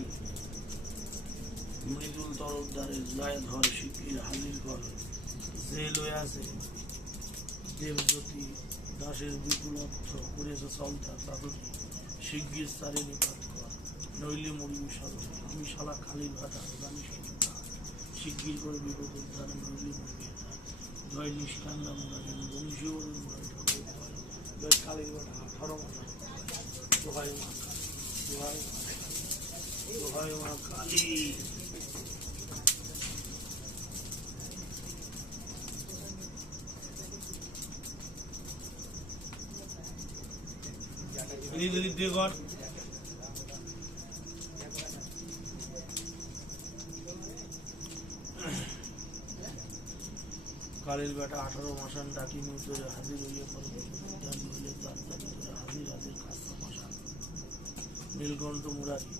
নাই মৃদুল তরফদারে জয় ধর শিগগির হাজির কর যে লয়ে আছে দেবজ্যোতি দাসের বিপুল অর্থ করেছে চলতা চাতুরি শিগগির চারি নিপাত কর নইলে মরিবি সাধন আমি শালা খালি ভাটা জানিস কিন্তু না শিগগির করে বিপদ উদ্ধারে নইলে মরবি জয় নিষ্কান্দা মোনাজিন বংশী বলুন জয় কালীর ভাটা 18 মাথা দোহাই মা কালী দোহাই মা কালী দেগর কালীর বেটা 18 মাসান ডাকি ভিতরে হাজির হইয়া পড়বে হাজির হাজির খাস্তা মাসান নীলকণ্ঠ মুরারি